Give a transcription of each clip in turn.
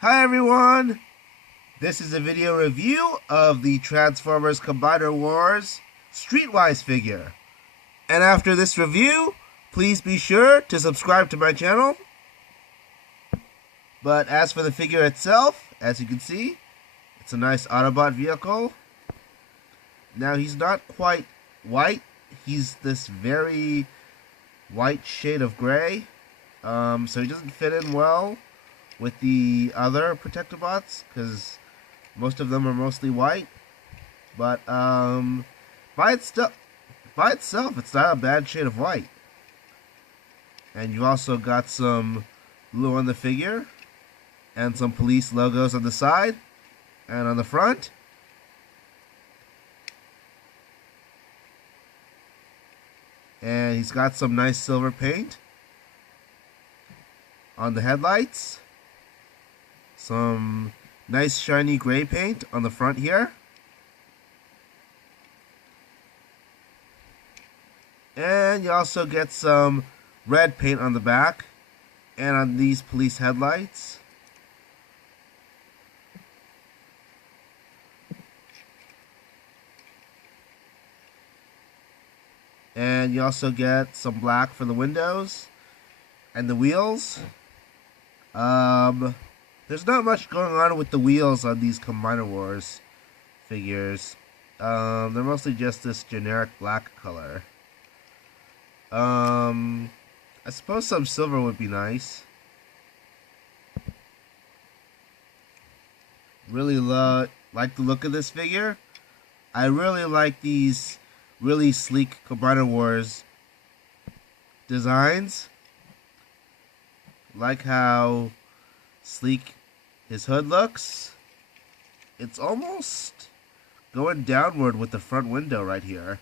Hi everyone! This is a video review of the Transformers Combiner Wars Streetwise figure. And after this review, please be sure to subscribe to my channel. But as for the figure itself, as you can see, it's a nice Autobot vehicle. Now he's not quite white, he's this very white shade of gray. So he doesn't fit in well with the other Protectobots, because most of them are mostly white. But by itself, it's not a bad shade of white. And you've also got some blue on the figure, and some police logos on the side and on the front. And he's got some nice silver paint on the headlights. Some nice shiny gray paint on the front here. And you also get some red paint on the back and on these police headlights. And you also get some black for the windows and the wheels. There's not much going on with the wheels on these Combiner Wars figures. They're mostly just this generic black color. I suppose some silver would be nice. Really like the look of this figure. I really like these really sleek Combiner Wars designs. Like how sleek his hood looks. It's almost going downward with the front window right here.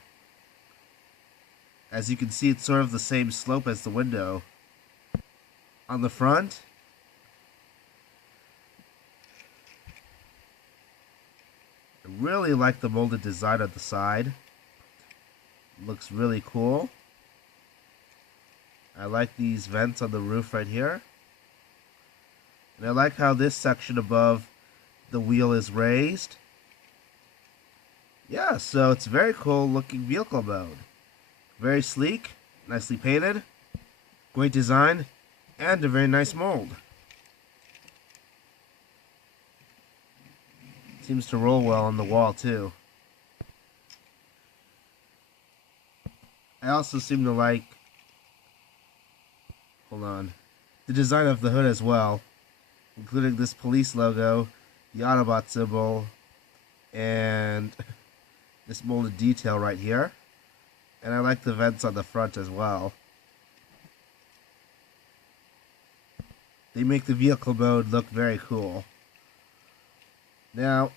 As you can see, it's sort of the same slope as the window on the front. I really like the molded design at the side. Looks really cool. I like these vents on the roof right here. And I like how this section above the wheel is raised. Yeah, so it's a very cool looking vehicle mode. Very sleek, nicely painted, great design, and a very nice mold. Seems to roll well on the wall too. I also seem to like, the design of the hood as well, including this police logo, the Autobot symbol, and this molded detail right here. And I like the vents on the front as well. They make the vehicle mode look very cool. Now,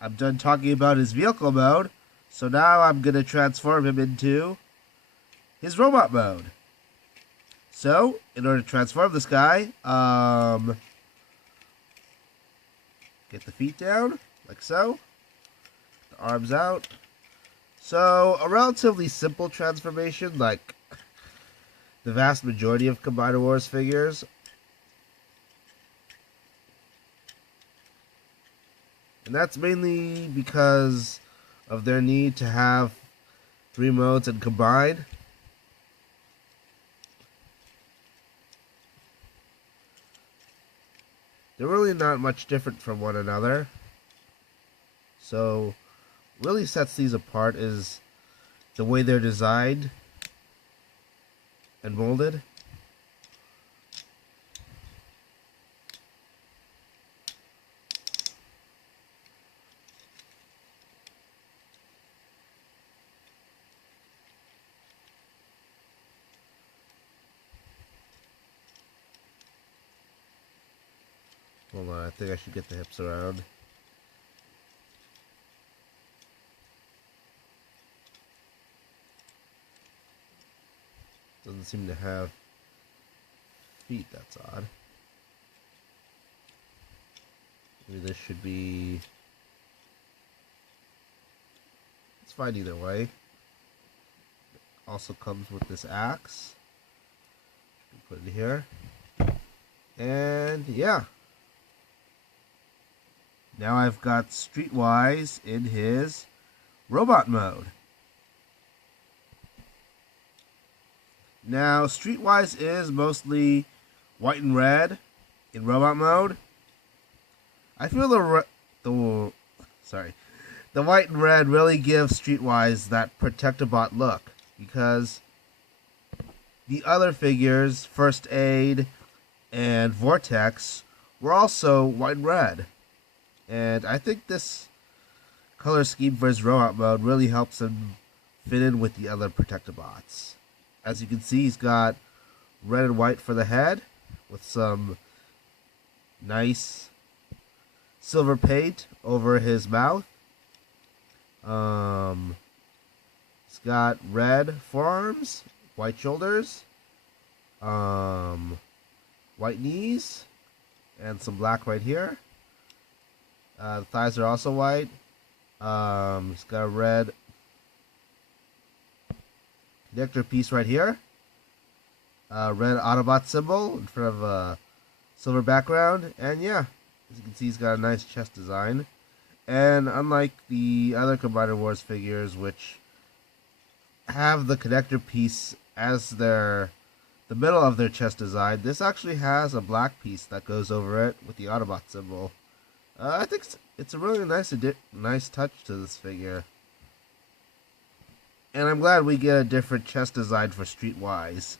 I'm done talking about his vehicle mode, so now I'm going to transform him into his robot mode. So, in order to transform this guy, get the feet down, like so. The arms out. So, a relatively simple transformation, like the vast majority of Combiner Wars figures. And that's mainly because of their need to have 3 modes and combine. They're really not much different from one another. So, really sets these apart is the way they're designed and molded. Hold on, I think I should get the hips around. Doesn't seem to have feet, that's odd. Maybe this should be... It's fine either way. Also comes with this axe. Put it here. And yeah. Now I've got Streetwise in his robot mode. Now, Streetwise is mostly white and red in robot mode. I feel the white and red really give Streetwise that Protectobot look, because the other figures, First Aid and Vortex, were also white and red. And I think this color scheme for his robot mode really helps him fit in with the other Protectobots. As you can see, he's got red and white for the head with some nice silver paint over his mouth. He's got red forearms, white shoulders, white knees, and some black right here. The thighs are also white. He's got a red connector piece right here. Red Autobot symbol in front of a silver background. And yeah, as you can see, he's got a nice chest design. And unlike the other Combiner Wars figures, which have the connector piece as the middle of their chest design, this actually has a black piece that goes over it with the Autobot symbol. I think it's a really nice touch to this figure. And I'm glad we get a different chest design for Streetwise,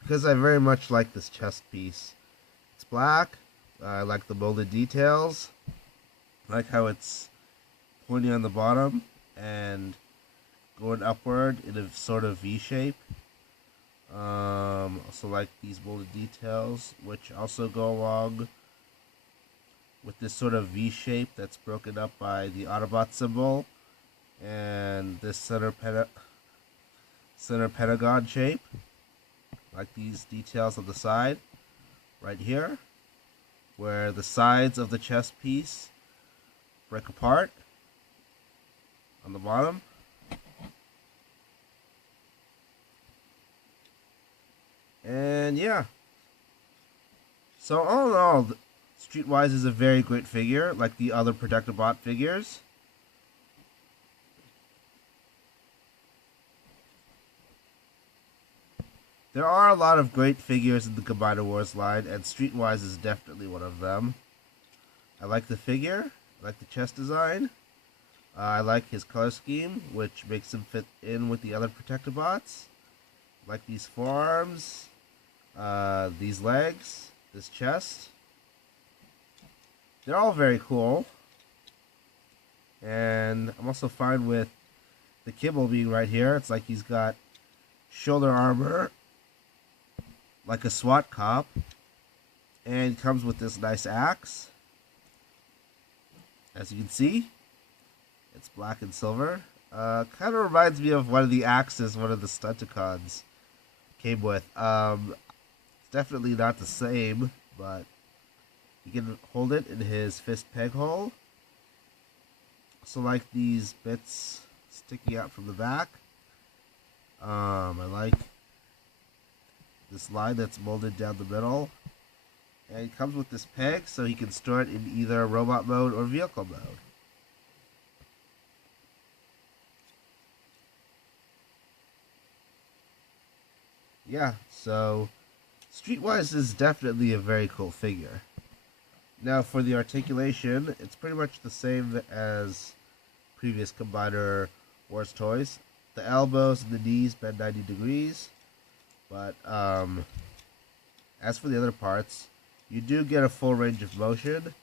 because I very much like this chest piece. It's black. I like the molded details. I like how it's pointy on the bottom and going upward in a sort of V shape. Also like these molded details, which also go along with this sort of V shape that's broken up by the Autobot symbol and this center pentagon shape. Like these details on the side right here, where the sides of the chest piece break apart on the bottom. And yeah, so all in all, Streetwise is a very great figure, like the other Protectobot figures. There are a lot of great figures in the Combiner Wars line, and Streetwise is definitely one of them. I like the figure, I like the chest design, I like his color scheme, which makes him fit in with the other Protectobots. I like these forearms, these legs, this chest. They're all very cool. And I'm also fine with the kibble being right here. It's like he's got shoulder armor, like a SWAT cop. And comes with this nice axe. As you can see, it's black and silver. Kind of reminds me of one of the axes one of the Stunticons came with. It's definitely not the same, but you can hold it in his fist peg hole. So like these bits sticking out from the back. I like this line that's molded down the middle. And it comes with this peg so he can store it in either robot mode or vehicle mode. Yeah, so Streetwise is definitely a very cool figure. Now for the articulation, it's pretty much the same as previous Combiner Wars toys. The elbows and the knees bend 90 degrees. But as for the other parts, you do get a full range of motion.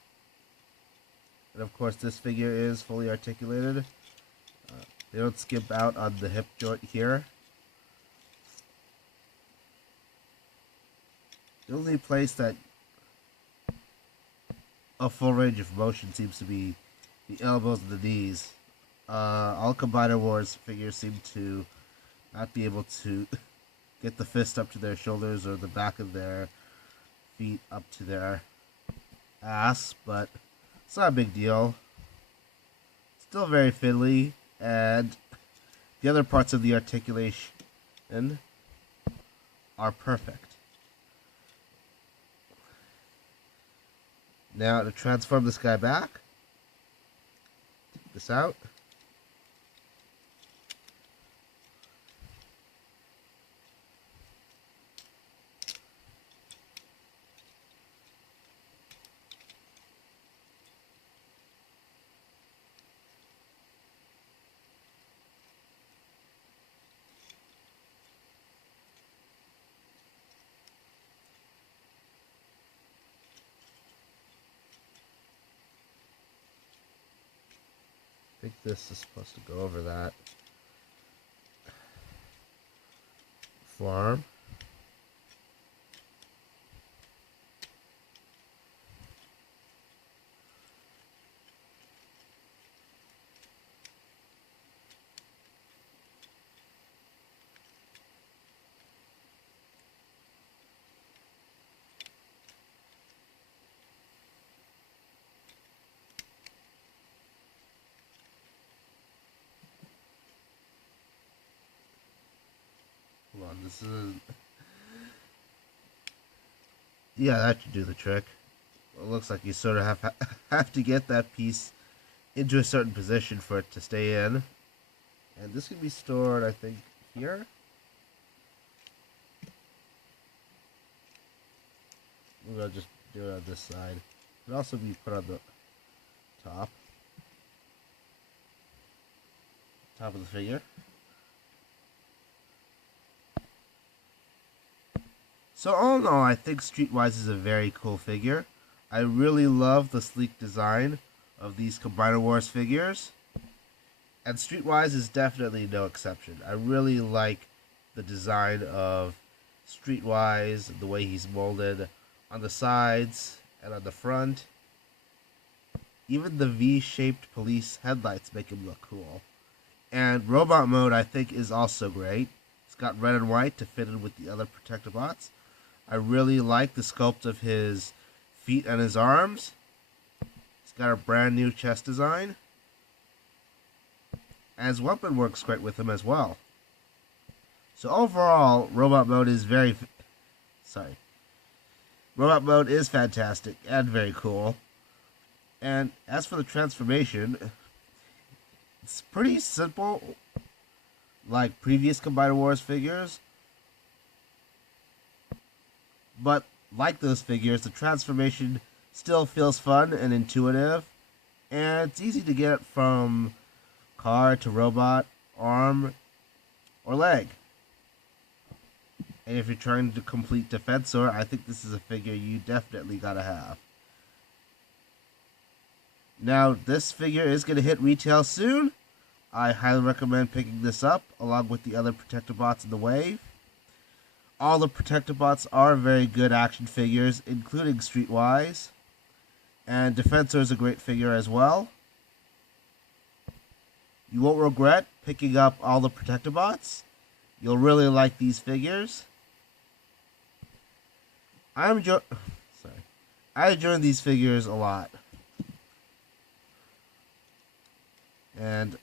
And of course this figure is fully articulated. They don't skip out on the hip joint here. The only place that a full range of motion seems to be the elbows and the knees. All Combiner Wars figures seem to not be able to get the fist up to their shoulders or the back of their feet up to their ass, but it's not a big deal. Still very fiddly, and the other parts of the articulation are perfect. Now to transform this guy back, take this out. I think this is supposed to go over that forearm. Hold on, this is... Yeah, that should do the trick. It looks like you sort of have to get that piece into a certain position for it to stay in. And this can be stored, I think, here. Maybe I'll just do it on this side. It can also be put on the top of the figure. So all in all, I think Streetwise is a very cool figure. I really love the sleek design of these Combiner Wars figures. And Streetwise is definitely no exception. I really like the design of Streetwise, the way he's molded on the sides and on the front. Even the V-shaped police headlights make him look cool. And robot mode, I think, is also great. It's got red and white to fit in with the other Protectobots. I really like the sculpt of his feet and his arms. He's got a brand new chest design. And his weapon works great with him as well. So overall, robot mode is Robot mode is fantastic and very cool. And as for the transformation, it's pretty simple, like previous Combiner Wars figures. But like those figures, the transformation still feels fun and intuitive. And it's easy to get from car to robot, arm, or leg. And if you're trying to complete Defensor, I think this is a figure you definitely gotta have. Now, this figure is going to hit retail soon. I highly recommend picking this up, along with the other Protectobots in the wave. All the Protectobots are very good action figures, including Streetwise. And Defensor is a great figure as well. You won't regret picking up all the Protectobots. You'll really like these figures. I enjoy these figures a lot. And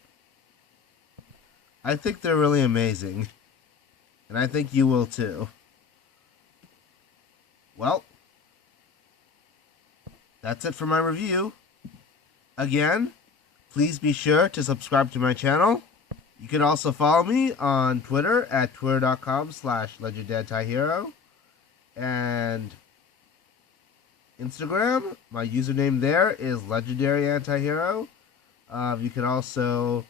I think they're really amazing. And I think you will too. Well, that's it for my review. Again, please be sure to subscribe to my channel. You can also follow me on Twitter at twitter.com/legendantihero. And Instagram, my username there is legendaryantihero. You can also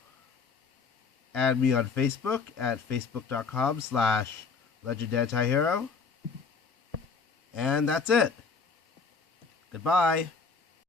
add me on Facebook at facebook.com/legendantihero. And that's it. Goodbye.